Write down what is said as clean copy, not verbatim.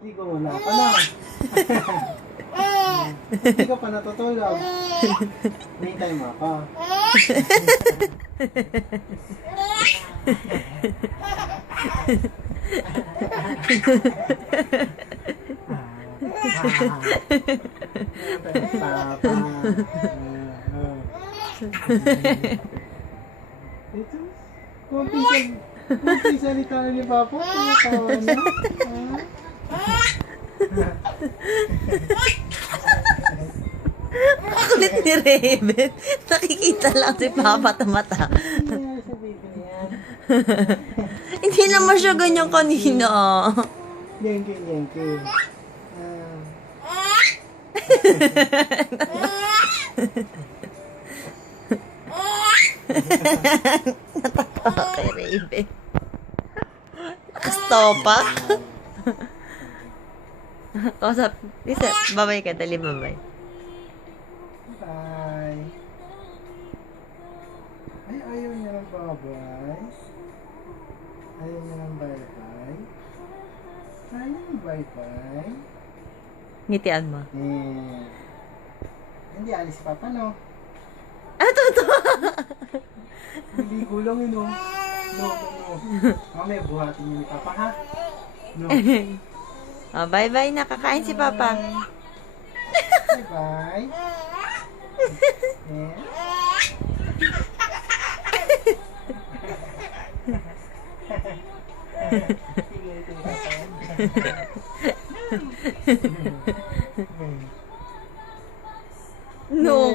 Ligo mo na pa na. Hindi ka pa natutulog. Hintay mo ako. Papa. Ito, konting salita na ni Papa. Tumatawa na. Kulit ni Raven. Nakikita lang si Papa sa mata. Ano sa baby na yan? Hindi naman siya ganyan kanina. Yankee, yankee. Natatawa kay Raven. Nakastopa. Kausap. Lisa, babay ka. Dali, babay. Bye. Ay, ayaw niya ng bye-bye. Ayaw niya ng bye-bye. Ayaw ng bye-bye. Ngitian mo. Hindi, alis si Papa, no? Ah, totoo. Hindi gulang yun, no? No. Mamaya buhatin niyo ni Papa, ha? No. Oh, bye-bye na. Kakain si Papa. Bye-bye. Yeah. No.